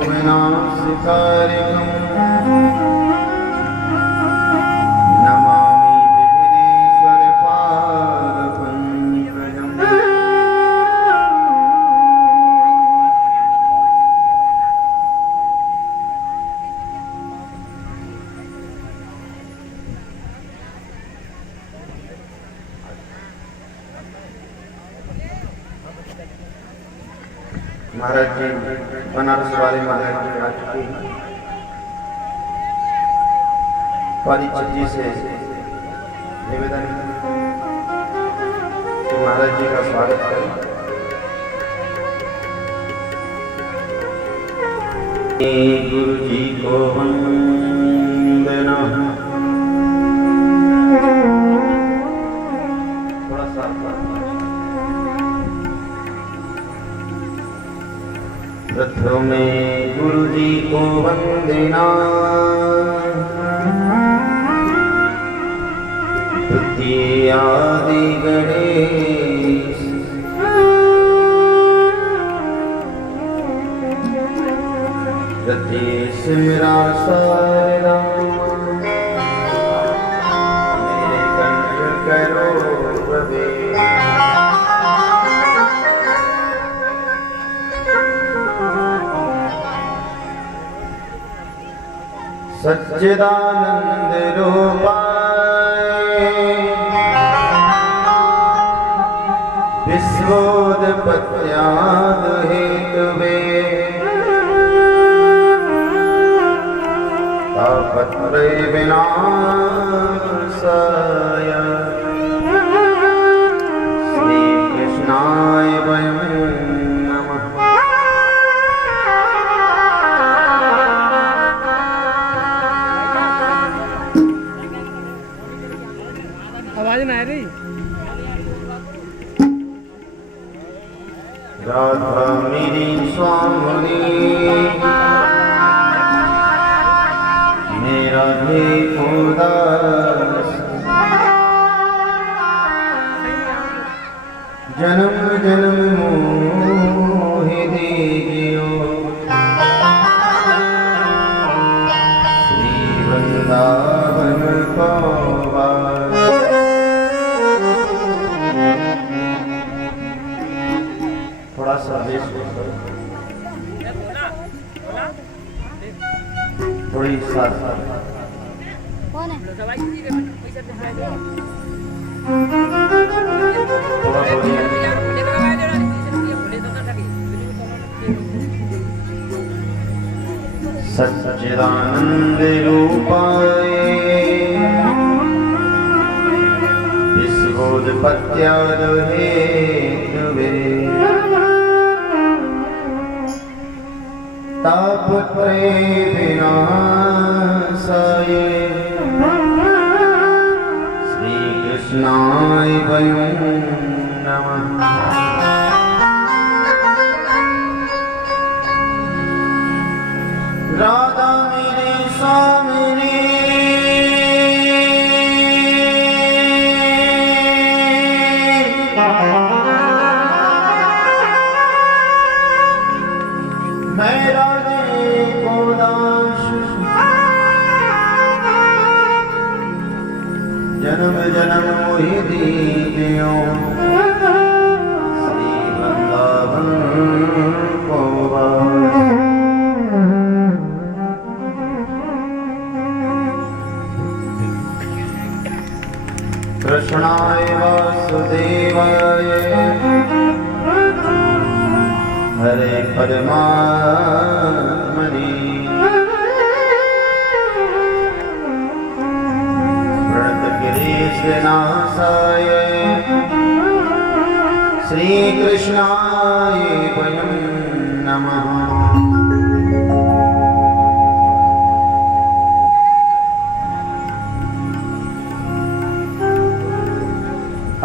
विनाशकारकम् नमामि विघ्नेश्वरपादपङ्कजम्। महाराज जी बनारस वाले महाराज जी आ चुके हैं। परिचित जी से निवेदन कि महाराज जी का स्वागत करें। गुरु जी को वंदना। थोड़ा सा प्रथमे गुरु जी को वंदना, द्वितीयादि गणेश, तृतीयेश मेरा सारा, मेरे कंठ करो प्रवेश। सच्चिदानंद रूपाय विश्वोत्पत्त्याद हेतवे तापत्रय विनाशाय श्री कृष्णाय वयं नमः। आवाज ना आ रही। राधा मेरी स्वामिनी मेरा भी उदास, जन्म जन्म मोहि दीजियो श्री वृंदावन को वास। थोड़ा सा बेस थोड़ी साथ कौन है? थोड़ा बोलिए। सच्चिदानंद रूपाय विश्वोत्पत्त्याद हेतवे तापत्रय विनाशाय श्री कृष्णाय वयं नमः। राधा मेरे स्वामिनी मैं राधे को दास, जन्म जन्म मोहि दीजियो श्री वृंदावन को वास। कृष्णाय वासुदेवाय हरे परमात्मने प्रणतगिरीशनाशाय श्री कृष्णाय वयं नमः।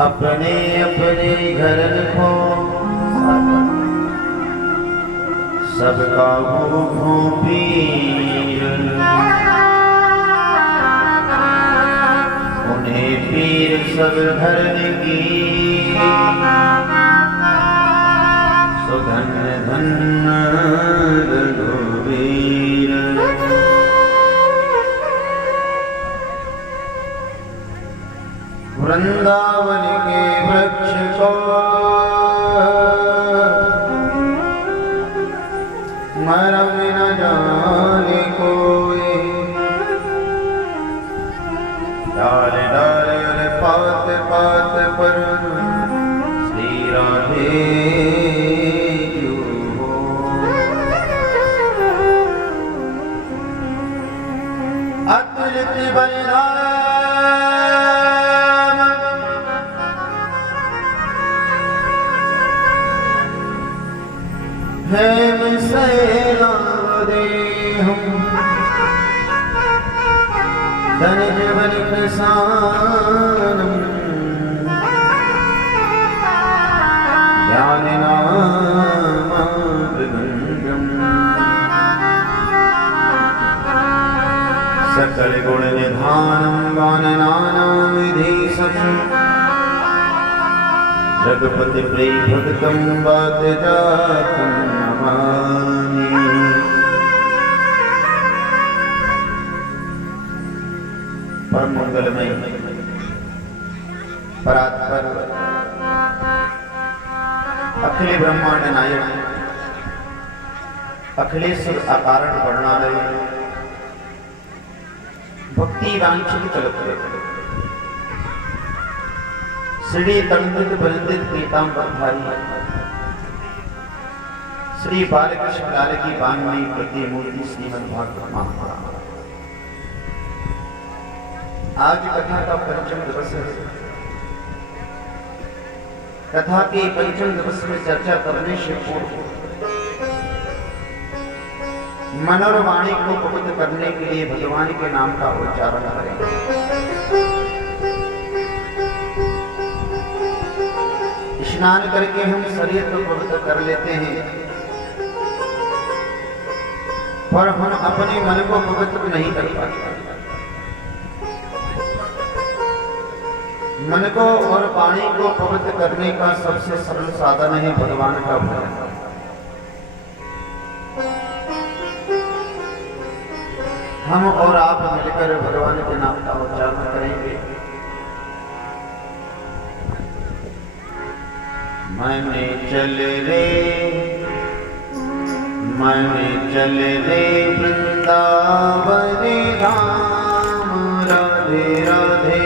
अपने अपने घर को सबका भूखो पीर, उन्हें पीर सब धरने की सुधन धन मरम न जाने कोई, डाले डाले अरे पात पात पर श्री राधे क्यों हो। अतुलित बलिदान है मिसैलादे हम धन जीवन प्रसानम ज्ञानिनामृगंगम सकल गुण निधानम वाननानां विधीशम रघुपति प्रिय भक्तम बात जातम नमामि। परम मंगलमय परात्पर अखिल ब्रह्मांड नायक अखिलेश्वर अकारण वर्णालय भक्ति वांछित कल्पते श्री तंडित बलंदित पीतांबरधारी श्री बालकृष्ण लाल की बांगनी प्रतिमूर्ति श्रीमद् भागवत महापुराण। आज कथा का पंचम दिवस है। कथा के पंचम दिवस में चर्चा करने से पूर्व मन और वाणी को पवित्र करने के लिए भगवान के नाम का उच्चारण करेंगे। स्नान करके हम शरीर को पवित्र कर लेते हैं, पर हम अपने मन को पवित्र नहीं कर पाते। मन को और वाणी को पवित्र करने का सबसे सरल साधन है भगवान का भजन। हम और आप मिलकर भगवान के नाम का उच्चारण करेंगे। मैंने चल रे वृंदावन धाम राधे राधे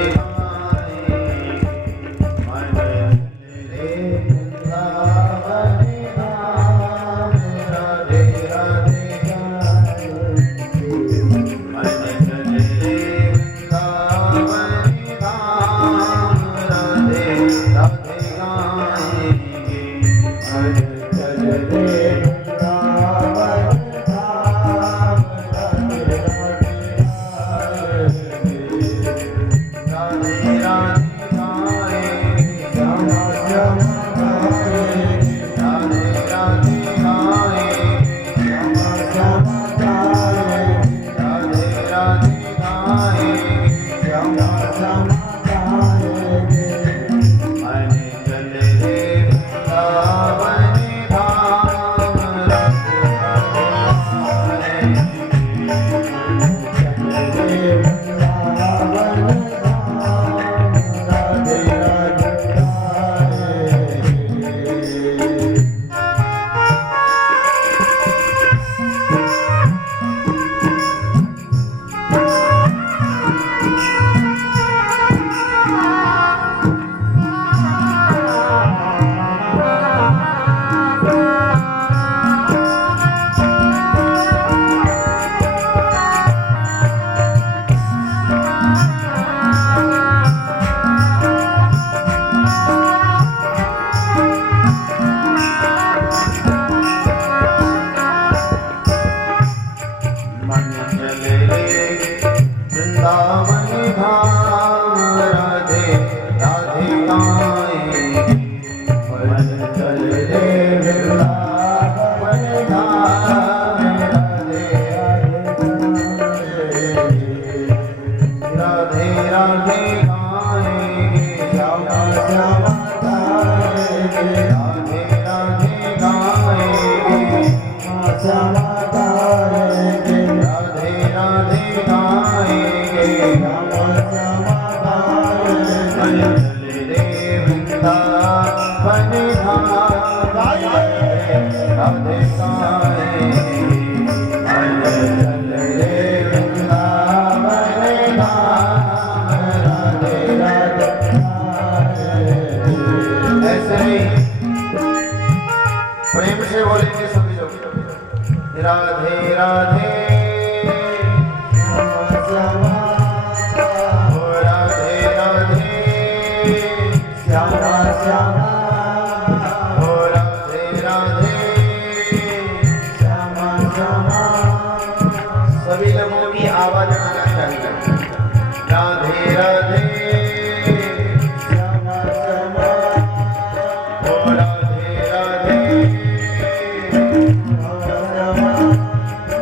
राधे राधे राधे श्यामा ओ राधे राधे श्यामा श्यामा ओ राधे राधे श्यामा श्यामा सभी लोगों की आवाज आना चाहिए। राधे राधे श्यामा श्यामा ओ राधे राधे श्यामा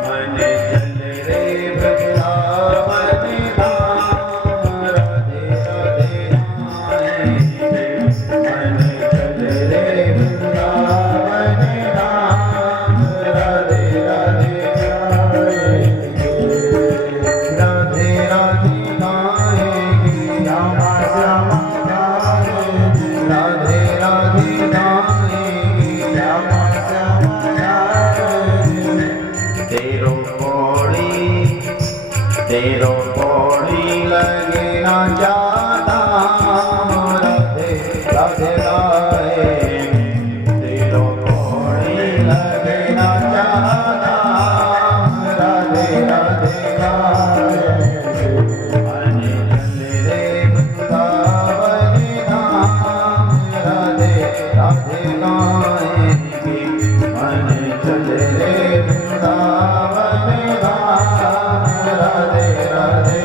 मन चल रे वृंदावन धाम राधे राधे आएंगे। मन चल रे वृंदावन धाम राधे राधे आएंगे। राधे राधे गाएंगे श्यामा श्यामा राधे राधे गाएंगे। श्यामा श्यामा तेरो पौड़ी लगे ना जाता राधे राधे गाए। तेरो पौड़ी लगे ना जाता राधे राधे गाए। मन चल रे वृंदावन धाम राधे राधे गाएंगे। मन चल रे वृंदावन धाम राधे राधे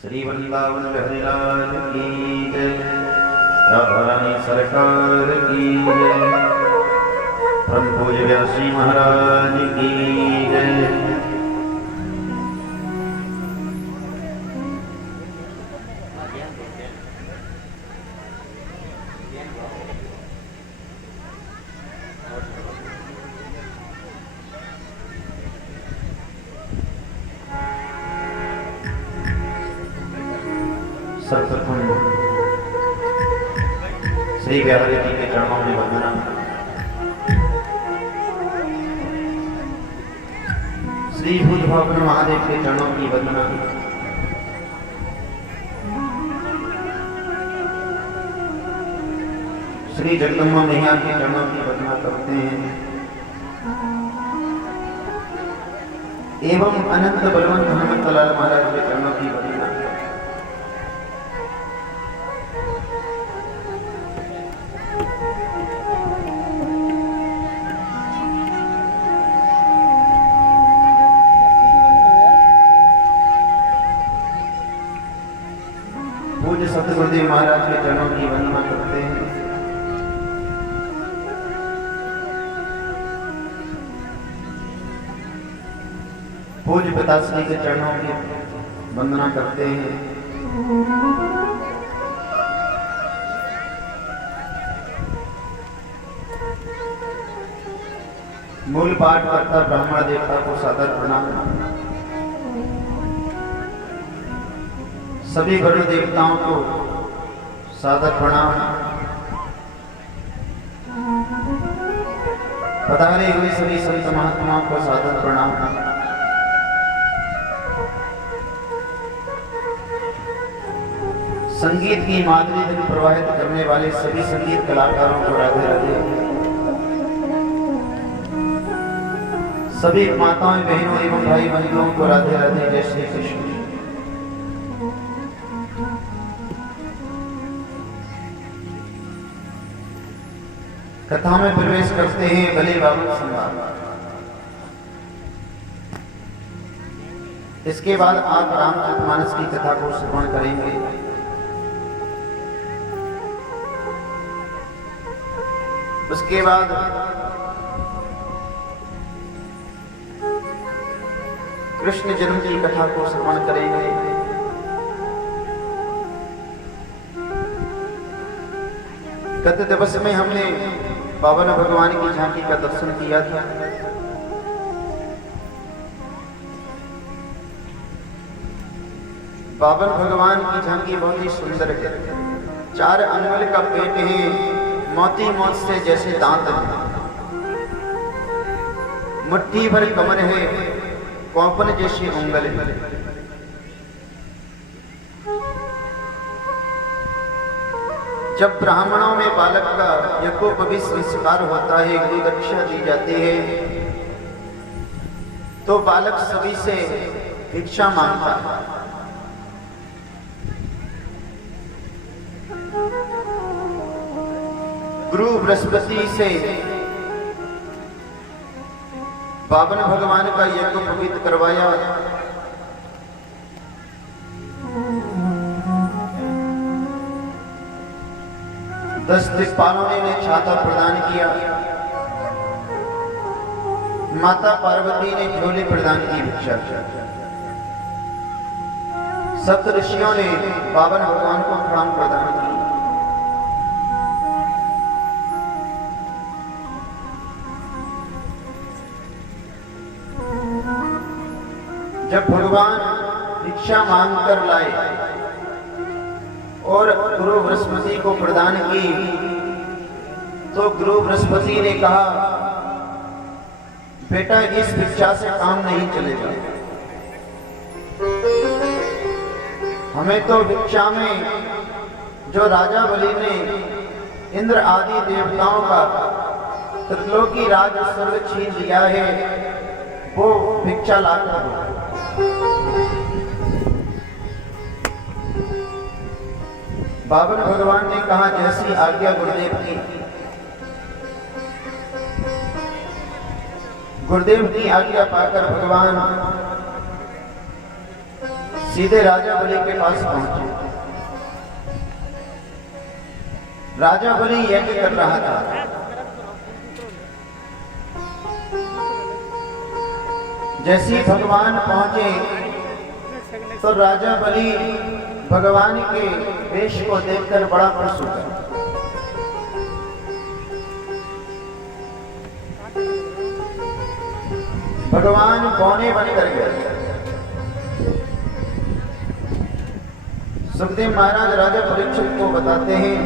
श्री वृंदावन बिहारी लाल की जय, राधा रानी सरकार की जय, परम पूज्य व्यासी महाराज की जय। सर्वप्रथम श्री बिहारी जी के चरणों में वंदना। श्री भूतभावन महादेव के चरणों की वंदना। श्री जगदम्बा मैया के चरणों की वंदना करते हैं एवं अनंत बलवंत हनुमत लाल महाराज के चरणों की वंदना। पूज्य सतगुरुदेव महाराज के चरणों की वंदना करते हैं। पूज्य पिताश्री के चरणों की वंदना करते हैं। मूल पाठ करता ब्राह्मण देवता को सादर प्रणाम। सभी बड़े देवताओं को सादर प्रणाम। पधारे हुए सभी संत महात्माओं को सादर प्रणाम। संगीत की माधुरी धन प्रवाहित करने वाले सभी संगीत कलाकारों को राधे राधे। सभी माताओं बहनों एवं भाई बंधुओं को राधे राधे। जय श्री कृष्ण। कथा में प्रवेश करते हैं भले बाबा संवाद। इसके बाद आप रामचरितमानस की कथा को श्रवण करेंगे। उसके बाद कृष्ण जन्म की कथा को श्रवण करेंगे। गत दिवस में हमने पावन भगवान की झांकी का दर्शन किया था। पावन भगवान की झांकी बहुत ही सुंदर है। 4 अंगुल का पेट है, मोती मोत से जैसे दांत है, मुट्ठी भर कमर है, कौपन जैसी उंगल है। जब ब्राह्मणों में बालक का यज्ञोपवीत संस्कार होता है, गुरु दक्षिणा दी जाती है, तो बालक सभी से भिक्षा मांगता है। गुरु बृहस्पति से पावन भगवान का यज्ञोपवीत करवाया। दस दिक्पालों ने छाता प्रदान किया। माता पार्वती ने झोले प्रदान की भिक्षा। सप्त ऋषियों ने पावन भगवान को प्रणाम प्रदान की। जब भगवान भिक्षा मांग कर लाए और गुरु बृहस्पति को प्रदान की, तो गुरु बृहस्पति ने कहा, बेटा इस भिक्षा से काम नहीं चलेगा, हमें तो भिक्षा में जो राजा बलि ने इंद्र आदि देवताओं का त्रिलोकी राज स्वर्ग छीन लिया है, वो भिक्षा लाकर दो। बाबर भगवान ने कहा, जैसी आज्ञा गुरुदेव की। गुरुदेव की आज्ञा पाकर भगवान सीधे राजा बलि के पास पहुंचे। राजा बलि यज्ञ कर रहा था। जैसे ही भगवान पहुंचे तो राजा बलि भगवान के वेश को देखकर बड़ा खुश हुआ। भगवान पौने बनकर गए। सुखदेव महाराज राजा परीक्षित को बताते हैं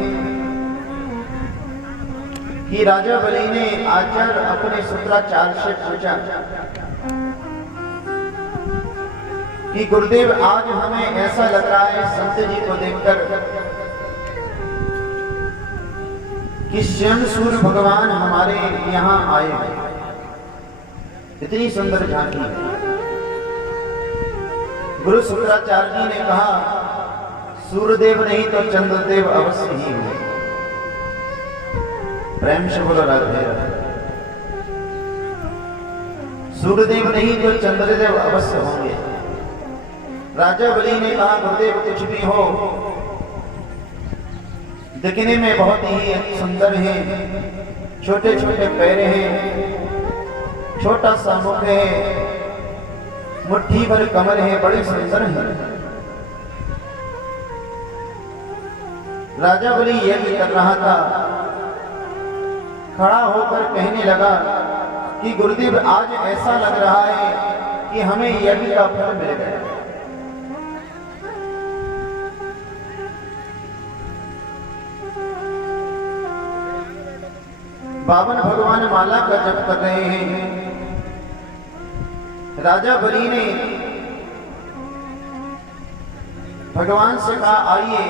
कि राजा बलि ने आचार्य अपने सूत्राचार्य से पूछा कि गुरुदेव, आज हमें ऐसा लग रहा है संत जी को देखकर कि स्वयं सूर्य भगवान हमारे यहाँ आए हैं। इतनी सुंदर झांकी है। गुरु शुक्राचार्य जी ने कहा, सूर्यदेव नहीं तो चंद्रदेव अवश्य ही हुए। प्रेम से बोलो राधे राधे। सूर्यदेव नहीं तो चंद्रदेव अवश्य होंगे। राजा बलि ने कहा, गुरुदेव कुछ भी हो, दिखने में बहुत ही सुंदर है, छोटे छोटे पैर हैं, छोटा सा मुख है, मुट्ठी भर कमर है, बड़े सुंदर है। राजा बलि यज्ञ कर रहा था। खड़ा होकर कहने लगा कि गुरुदेव, आज ऐसा लग रहा है कि हमें यज्ञ का फल मिल गया। बावन भगवान माला का जप कर रहे हैं। राजा बलि ने भगवान से कहा, आइए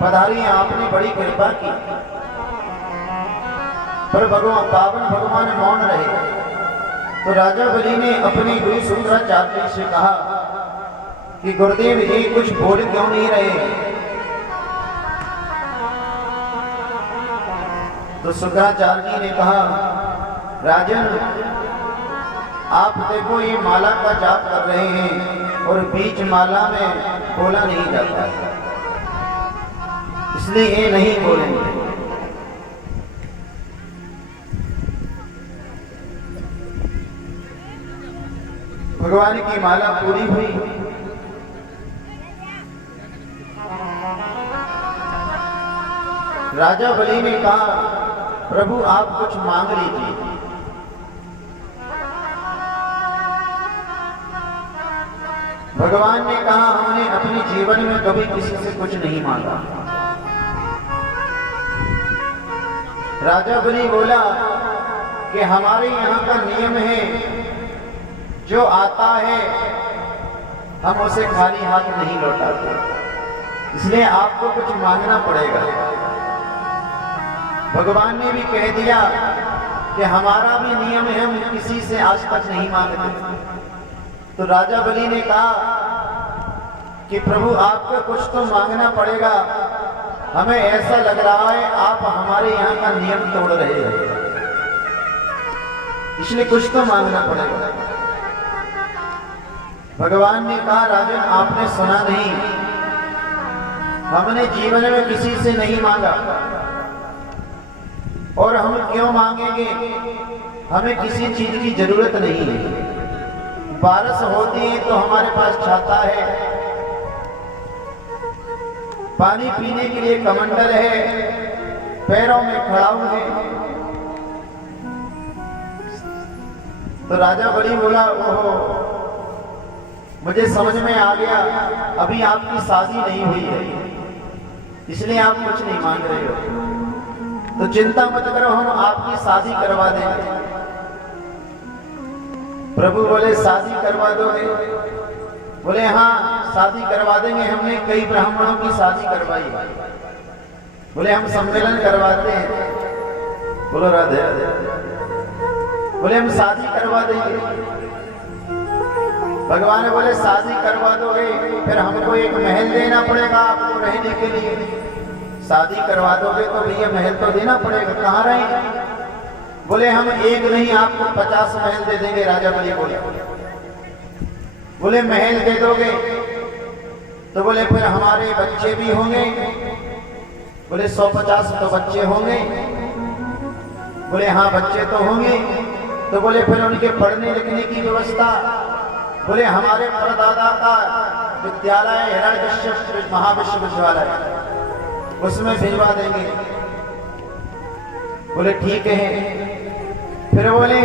पधारिए, आपने बड़ी कृपा की। पर बावन भगवान मौन रहे। तो राजा बलि ने अपने गुरु शुक्राचार्य से कहा कि गुरुदेव, ये कुछ बोल क्यों नहीं रहे? तो शुक्राचार्य जी ने कहा, राजन, आप देखो ये माला का जाप कर रहे हैं और बीच माला में बोला नहीं जाता, इसलिए ये नहीं बोलेंगे। भगवान की माला पूरी हुई। राजा बलि ने कहा, प्रभु आप कुछ मांग लीजिए। भगवान ने कहा, हमने अपने जीवन में कभी किसी से कुछ नहीं मांगा। राजा बलि बोला कि हमारे यहाँ का नियम है, जो आता है हम उसे खाली हाथ नहीं लौटाते, इसलिए आपको कुछ मांगना पड़ेगा। भगवान ने भी कह दिया कि हमारा भी नियम है, हम किसी से आज तक नहीं मांगते। तो राजा बलि ने कहा कि प्रभु आपको कुछ तो मांगना पड़ेगा, हमें ऐसा लग रहा है आप हमारे यहाँ का नियम तोड़ रहे हैं, इसलिए कुछ तो मांगना पड़ेगा। भगवान ने कहा, राजन आपने सुना नहीं, हमने जीवन में किसी से नहीं मांगा, और हम क्यों मांगेंगे? हमें किसी चीज की जरूरत नहीं है। बारिश होती है तो हमारे पास छाता है, पानी पीने के लिए कमंडल है, पैरों में खड़ाऊ है। तो राजा बलि बोला, ओहो, मुझे समझ में आ गया अभी आपकी शादी नहीं हुई है, इसलिए आप कुछ नहीं मांग रहे हो, तो चिंता मत करो, हम आपकी शादी करवा देंगे। प्रभु बोले शादी करवा दोगे? बोले हाँ शादी करवा देंगे, हमने कई ब्राह्मणों की शादी करवाई। बोले हम सम्मेलन करवाते हैं। बोलो राधे राधे। बोले हम शादी करवा देंगे। भगवान बोले शादी करवा दोगे फिर हमको एक महल देना पड़ेगा आपको रहने के लिए। शादी करवा दोगे तो भैया महल तो देना पड़ेगा, कहाँ रहेंगे? बोले हम एक नहीं आपको 50 महल दे देंगे। राजा बलि बोले, बोले महल दे दोगे तो बोले फिर हमारे बच्चे भी होंगे। बोले 150 तो बच्चे होंगे। बोले हाँ बच्चे तो होंगे। तो बोले फिर उनके पढ़ने लिखने की व्यवस्था? बोले हमारे परदादा का विद्यालय हिरण्यकश्यप महाविश्वविद्यालय, उसमें भिजवा देंगे। बोले ठीक है। फिर बोले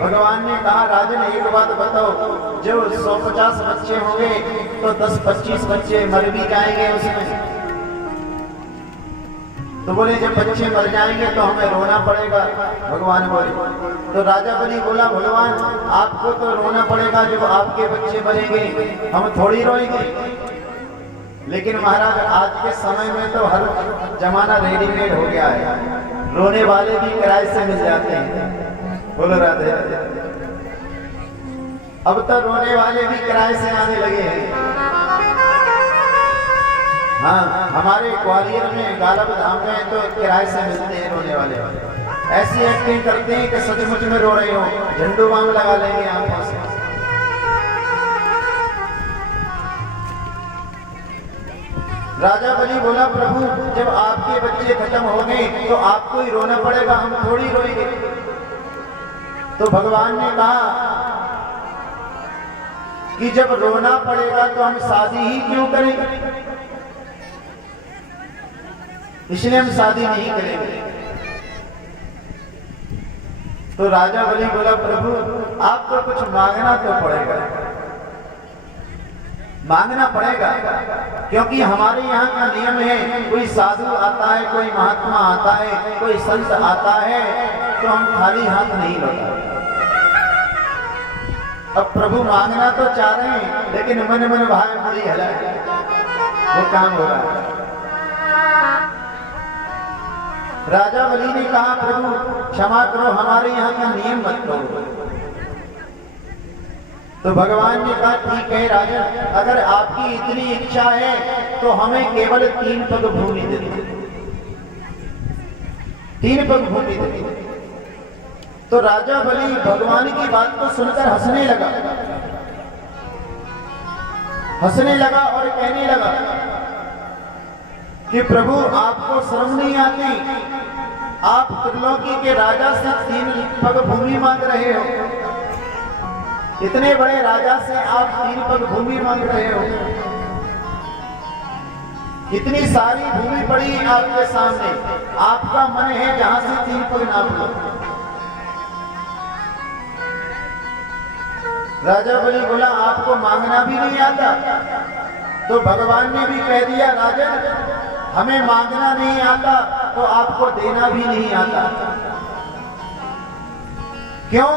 भगवान ने कहा राजन एक बात बताओ, जो 150 बच्चे होंगे तो 10-25 बच्चे मर भी जाएंगे उसमें। तो बोले जब बच्चे मर जाएंगे तो हमें रोना पड़ेगा। भगवान बोले, तो राजा बलि बोला भगवान आपको तो रोना पड़ेगा जब आपके बच्चे मरेंगे, हम थोड़ी रोएंगे। लेकिन महाराज आज के समय में तो हर जमाना रेडीमेड हो गया है, रोने वाले भी किराए से मिल जाते हैं। बोलो राधे राधे। अब तो रोने वाले भी किराए से आने लगे हैं। हाँ हमारे ग्वालियर में गालब धाम में तो किराए से मिलते हैं रोने वाले। ऐसी एक्टिंग करते हैं कि सचमुच में रो रहे हो, झंडू बाम लगा लेंगे आंखों से। राजा बलि बोला प्रभु जब आपके बच्चे खत्म हो गए तो आपको ही रोना पड़ेगा, हम थोड़ी रोएंगे। तो भगवान ने कहा कि जब रोना पड़ेगा तो हम शादी ही क्यों करेंगे, इसलिए हम शादी नहीं करेंगे। तो राजा बलि बोला प्रभु आपको कुछ मांगना तो पड़ेगा, मांगना पड़ेगा, क्योंकि हमारे यहाँ का नियम है कोई साधु आता है, कोई महात्मा आता है, कोई संत आता है तो हम खाली हाथ नहीं लौटाते। अब प्रभु मांगना तो चाह रहे हैं लेकिन मन मन भाई बड़ी हला वो काम हो रहा है। राजा बलि ने कहा प्रभु क्षमा करो, हमारे यहाँ का नियम मत करो। तो भगवान ने कहा ठीक है राजन, अगर आपकी इतनी इच्छा है तो हमें केवल 3 पग भूमि दे दो, 3 पग भूमि दे दो। तो राजा बलि भगवान की बात को सुनकर हंसने लगा और कहने लगा कि प्रभु आपको शर्म नहीं आती, आप त्रिलोकी के राजा से 3 पग भूमि मांग रहे हो, इतने बड़े राजा से आप 3 पग भूमि मांग रहे हो। इतनी सारी भूमि पड़ी आपके सामने, आपका मन है जहां से 3 पग नाप लो। राजा बलि बोला आपको मांगना भी नहीं आता? तो भगवान ने भी कह दिया राजन हमें मांगना नहीं आता तो आपको देना भी नहीं आता। क्यों?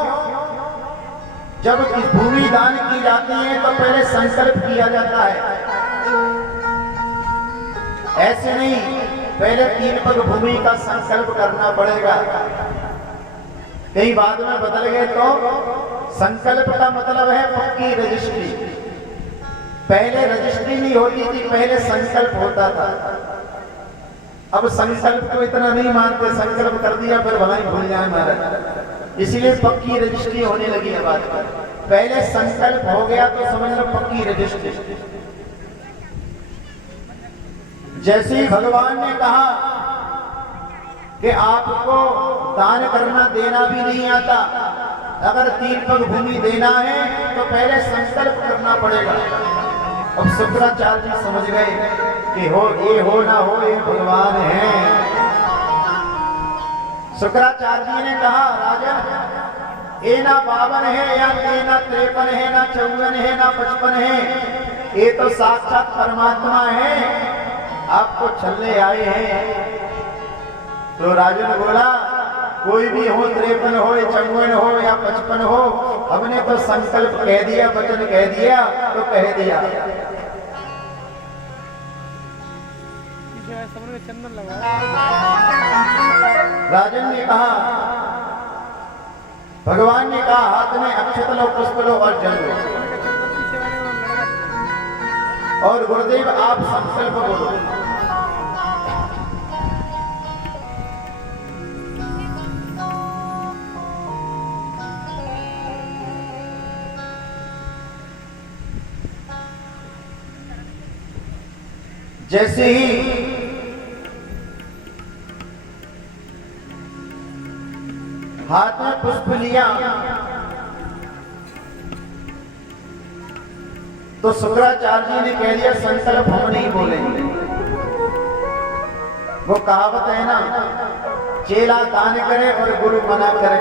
जब इस भूमि दान की जाती है तो पहले संकल्प किया जाता है, ऐसे नहीं, पहले 3 पग भूमि का संकल्प करना पड़ेगा। कई बाद में बदल गए तो संकल्प का मतलब है पक्की रजिस्ट्री। पहले रजिस्ट्री नहीं होती थी, पहले संकल्प होता था। अब संकल्प को इतना नहीं मानते, संकल्प कर दिया फिर भलाई भूल जाए महाराज, इसलिए पक्की रजिस्ट्री होने लगी है बात पर। पहले संकल्प हो गया तो समझ लो पक्की रजिस्ट्री। जैसे ही भगवान ने कहा कि आपको दान करना देना भी नहीं आता, अगर 3 पग भूमि देना है तो पहले संकल्प करना पड़ेगा। अब शुक्राचार्य जी समझ गए कि हो ना हो ये भगवान हैं। शुक्राचार्य जी ने कहा राजन ये ना 52 है या ये ना 53 है ना 54 है ना 55 है, ये तो साक्षात परमात्मा है, आपको छलने आए हैं। तो राजन बोला कोई भी हो, 53 हो, 54 हो या 55 हो, हमने तो संकल्प कह दिया, वचन कह दिया तो कह दिया। चंदन लगा। राजन ने कहा, भगवान ने कहा हाथ में अक्षत लो, पुष्प लो और जल लो, और गुरुदेव आप संकल्प बोलो। जैसे ही हाथ में पुष्प लिया तो शुक्राचार्य जी ने कह दिया संकल्प हम नहीं बोलेंगे। वो कहावत है ना, चेला दान करे और गुरु मना करे,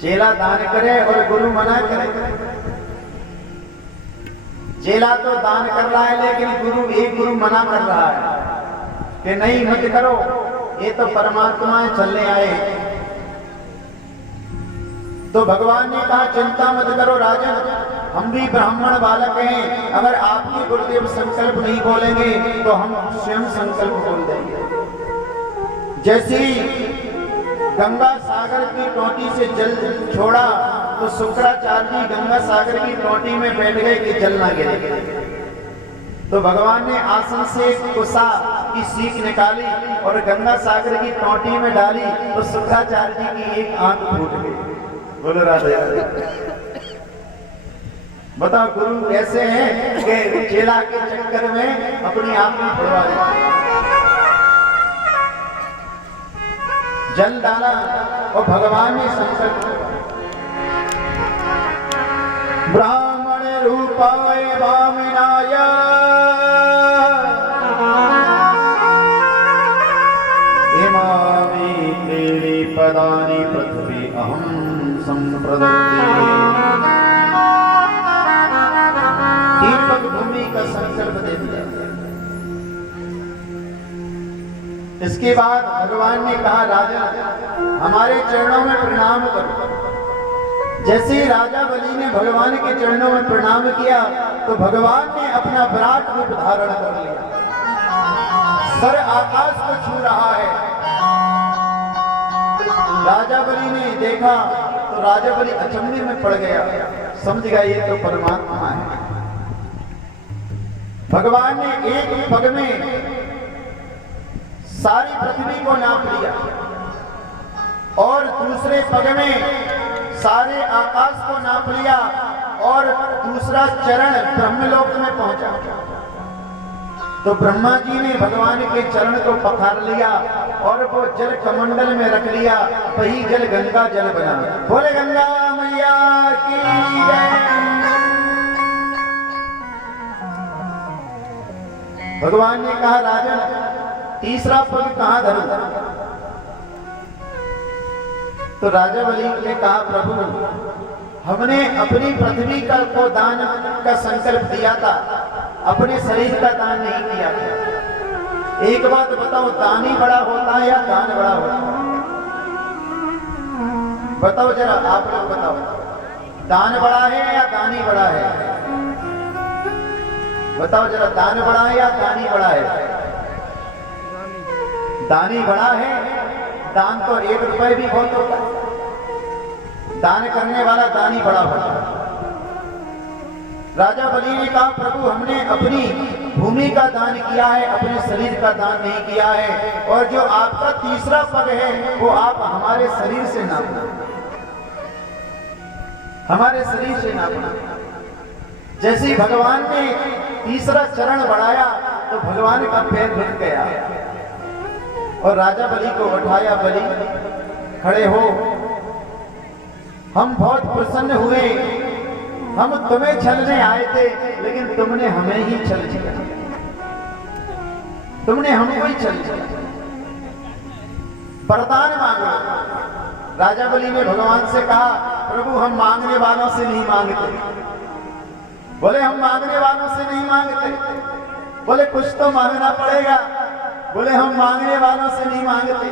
चेला दान करे और गुरु मना करे। चेला तो दान कर रहा है लेकिन गुरु मना कर रहा है कि नहीं मत करो, ये तो परमात्मा चलने आए। तो भगवान ने कहा चिंता मत करो राजन, हम भी ब्राह्मण बालक हैं, अगर आपके गुरुदेव संकल्प नहीं बोलेंगे तो हम स्वयं संकल्प बोल देंगे। जैसे ही गंगा सागर की टोटी से जल छोड़ा तो शुक्राचार्य जी गंगा सागर की टोटी में बैठ गए कि जल ना गिरे। तो भगवान ने आसन से कुसा की सीख निकाली और गंगा सागर की टोटी में डाली तो शुक्राचार्य जी की एक आंख फूट गई। बोलो राधे राधे। बताओ गुरु कैसे हैं कि चेला के चक्कर में अपनी आंख में फुड़वा दिया। जल डाला और भगवान ने संकल्प, ब्राह्मण रूपाय वामनाय इमामि तेरी पदानि पृथ्वी अहं संप्रदत्ते। दीपक भूमि का संकल्प दे दिया। इसके बाद भगवान ने कहा राजा हमारे चरणों में प्रणाम करो। जैसे ही राजा बलि ने भगवान के चरणों में प्रणाम किया तो भगवान ने अपना विराट रूप धारण कर लिया। सर आकाश को छू रहा है। राजा बलि ने देखा तो राजा बलि अचंभे में पड़ गया, समझ गया ये तो परमात्मा है। भगवान ने एक पग में सारी पृथ्वी को नाप लिया और दूसरे पग में सारे आकाश को नाप लिया और दूसरा चरण ब्रह्मलोक में पहुंचा। तो ब्रह्मा जी ने भगवान के चरण को पखार लिया और वो जल कमंडल में रख लिया, वही जल गंगा जल बना। बोले गंगा मैया की जय। भगवान ने कहा राजन तीसरा पग कहां धरूं? तो राजा बलि ने कहा प्रभु हमने अपनी पृथ्वी का को दान का संकल्प दिया था, अपने शरीर का दान नहीं किया था। एक बात बताओ, दानी बड़ा होता है या दान बड़ा होता है? बताओ जरा, आप लोग बताओ, दान बड़ा है या दानी बड़ा है? बताओ जरा, दान बड़ा है या दानी बड़ा है? दानी बड़ा है। दान तो 1 रुपए भी बहुत होता है। दान करने वाला दानी बड़ा होता है। राजा बलि ने कहा प्रभु हमने अपनी भूमि का दान किया है, अपने शरीर का दान नहीं किया है, और जो आपका तीसरा पग है वो आप हमारे शरीर से नापना, हमारे शरीर से नापना। जैसे ही भगवान ने तीसरा चरण बढ़ाया तो भगवान का पैर रुक गया और राजा बलि को उठाया। बलि खड़े हो, हम बहुत प्रसन्न हुए, हम तुम्हें छलने आए थे लेकिन तुमने हमें ही छल दिया, तुमने हमको ही छल दिया। वरदान मांगो, राजा बलि ने भगवान से कहा, प्रभु हम मांगने वालों से नहीं मांगते। बोले हम मांगने वालों से नहीं मांगते। बोले कुछ तो मांगना पड़ेगा। बोले हम मांगने वालों से नहीं मांगते।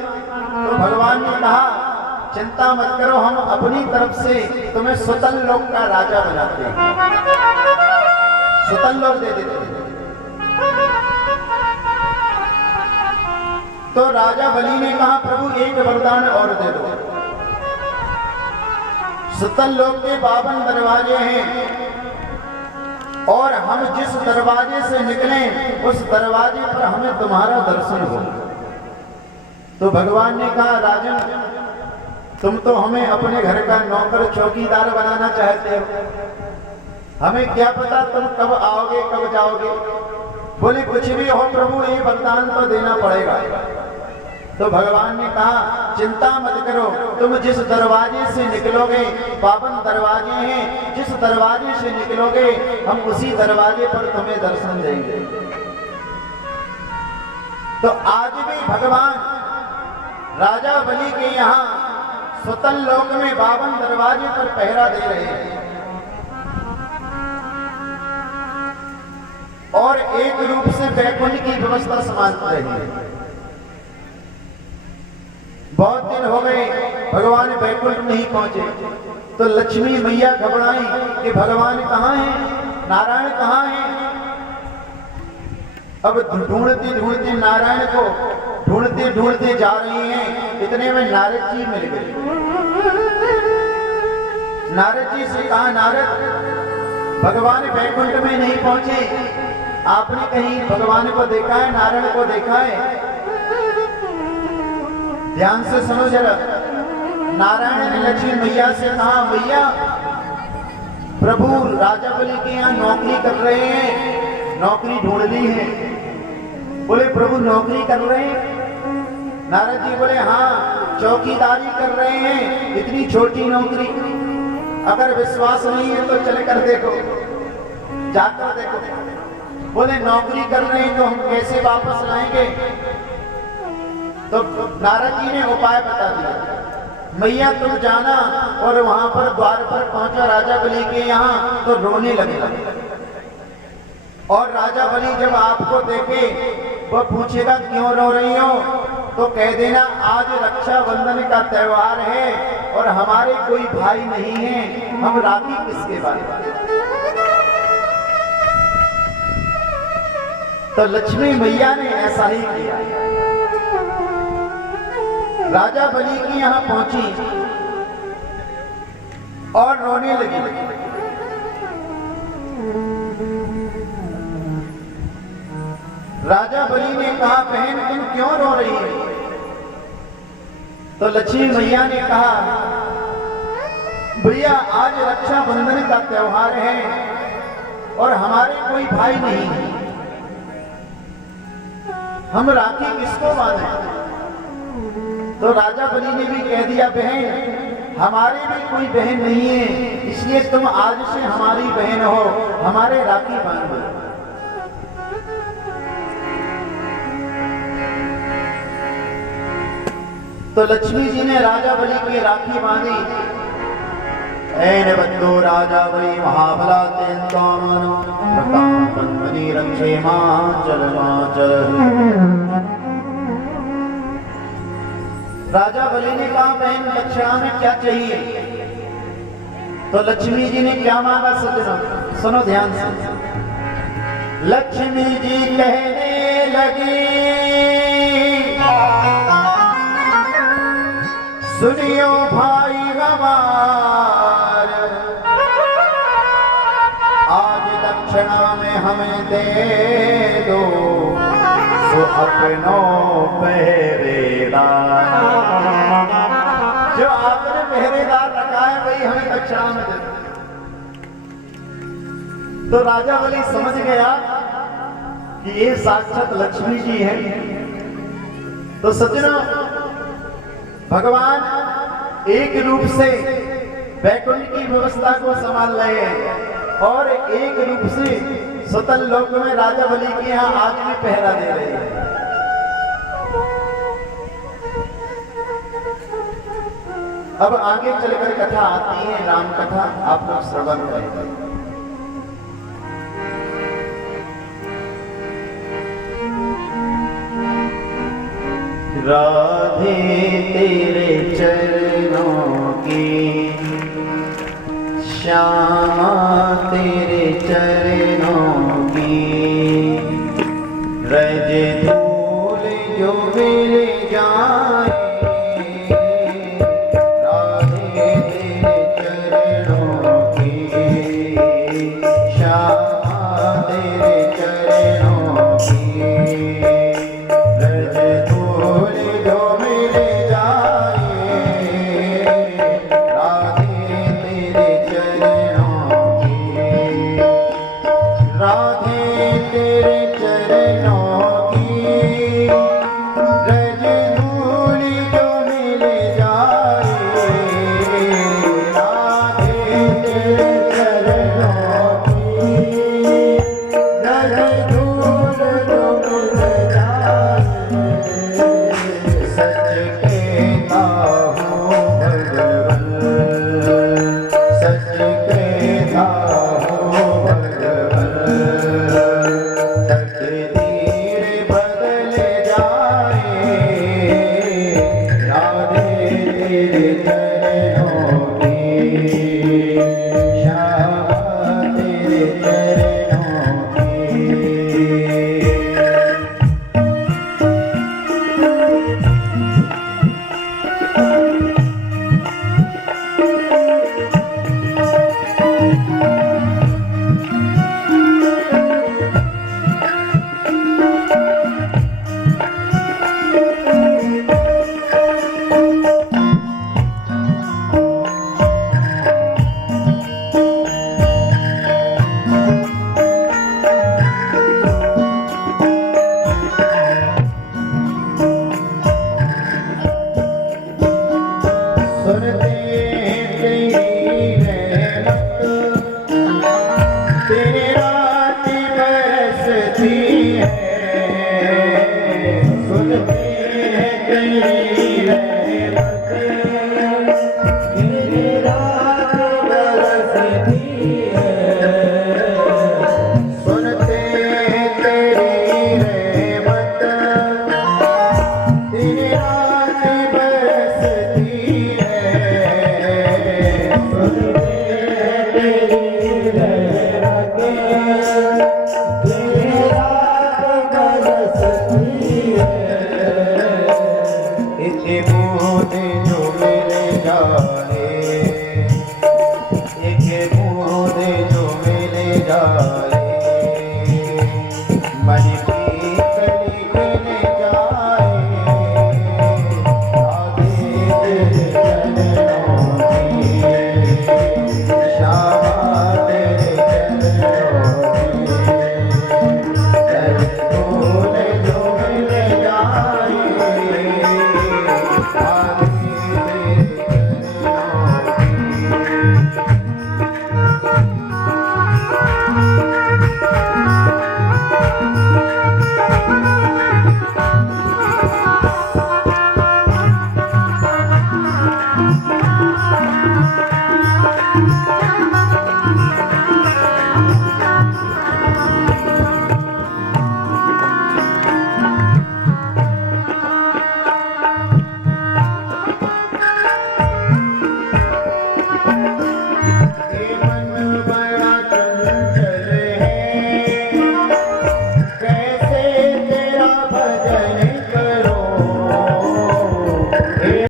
तो भगवान ने कहा, चिंता मत करो, हम अपनी तरफ से तुम्हें सुतल लोक का राजा बनाते हैं, सुतल लोक दे देते हैं। तो राजा बलि ने कहा, प्रभु एक वरदान और दे दो। सुतल लोक के 52 दरवाजे हैं और हम जिस दरवाजे से निकले उस दरवाजे पर हमें तुम्हारा दर्शन हो। तो भगवान ने कहा, राजन तुम तो हमें अपने घर का नौकर चौकीदार बनाना चाहते हो, हमें क्या पता तुम कब आओगे कब जाओगे। बोले कुछ भी हो प्रभु, ये वरदान तो देना पड़ेगा। तो भगवान ने कहा, चिंता मत करो, तुम जिस दरवाजे से निकलोगे, 52 दरवाजे हैं, जिस दरवाजे से निकलोगे हम उसी दरवाजे पर तुम्हें दर्शन देंगे। तो आज भी भगवान राजा बलि के यहाँ सुतल लोक में 52 दरवाजे पर पहरा दे रहे हैं और एक रूप से वैकुंठ की व्यवस्था संभाल रहे हैं। बहुत दिन हो गए भगवान वैकुंठ नहीं पहुंचे, तो लक्ष्मी मैया घबराई कि भगवान कहाँ हैं, नारायण कहाँ हैं। अब ढूंढती ढूंढती नारायण को ढूंढते ढूंढते जा रही हैं। इतने में नारद जी मिल गए। नारद जी से कहा, नारद भगवान वैकुंठ में नहीं पहुंचे, आपने कहीं भगवान को देखा है, नारायण को देखा है? ध्यान से सुनो जरा। नारायण ने लक्ष्मी मैया से कहा, मैया प्रभु राजा बलि के यहाँ नौकरी कर रहे हैं, नौकरी ढूंढ ली है। बोले प्रभु नौकरी कर रहे हैं? नारद जी बोले हाँ, चौकीदारी कर रहे हैं, इतनी छोटी नौकरी। अगर विश्वास नहीं है तो चले कर देखो, जाकर देखो। बोले नौकरी कर रहे हैं तो हम कैसे वापस लाएंगे? तो नारद जी ने उपाय बता दिया, मैया तुम जाना और वहां पर द्वार पर पहुंचा राजा बलि के यहाँ तो रोने लगे। और राजा बलि जब आपको देखे वो पूछेगा क्यों रो रही हो, तो कह देना आज रक्षाबंधन का त्योहार है और हमारे कोई भाई नहीं है, हम राखी किसके बारे। तो लक्ष्मी मैया ने ऐसा ही किया। राजा बलि की यहाँ पहुंची और रोने लगी। राजा बलि ने कहा, बहन तुम क्यों रो रही है? तो लक्ष्मी मैया ने कहा, भैया आज रक्षाबंधन का त्योहार है और हमारे कोई भाई नहीं है, हम राखी किसको बांधे? तो राजा बलि ने भी कह दिया, बहन हमारी भी कोई बहन नहीं है, इसलिए तुम आज से हमारी बहन हो, हमारे राखी बांधो। तो लक्ष्मी जी ने राजा बलि की राखी बांधी। ऐन बंधु राजा बलि महाबला तेन रक्षे माचल माचल। राजा बलि ने कहा, बहन दक्षिणा में क्या चाहिए? तो लक्ष्मी जी ने क्या मांगा? सज्जनों सुनो ध्यान से। लक्ष्मी जी कहने लगी, सुनियो भाई हमार, आज दक्षिणा में हमें दे दो तो अपनों पहरेदार। जो आपने पहरेदार रखा है वही हमें दक्षिणा में दे दो। तो राजा बलि समझ गया कि ये साक्षात लक्ष्मी जी है। तो सज्जनों भगवान एक रूप से वैकुंठ की व्यवस्था को संभाल रहे हैं और एक रूप से सुतल लोक में राजा बलि के यहाँ आज भी पहरा दे रहे हैं। अब आगे चलकर कथा आती है, राम कथा, आप लोग श्रवण करेंगे। राधे तेरे चरणों की, श्यामा तेरे चरणों की, रज धूल जो मिल जाए, राधे तेरे चरणों की, श्यामा तेरे चरणों की, रज धूल जो मिल जाए, राधे तेरे चरणों की, राधे तेरे चरणों की, रज धूल जो मिल जाए, राधे तेरे चरणों की, रज धूल जो मिल जाए, सच कहता हूँ भगवन, सच कहता हूँ भगवन, तकदीर बदल जाए, राधे तेरे चरणों की, श्यामा तेरे चरणों की। सुनते तेरी रहमत, तेरी रात बरसती है, सुनते तेरी रहमत, तेरी रात बरसती है, सुनते तेरी रहमत, तेरी रात बरसती है, सुनते तेरी रहमत, तेरी रात बरसती है, इतने बूंद जो मिल जाए, एक बूंद जो मिल जाए, मन की कली खिल जाए, राधे तेरे चरणों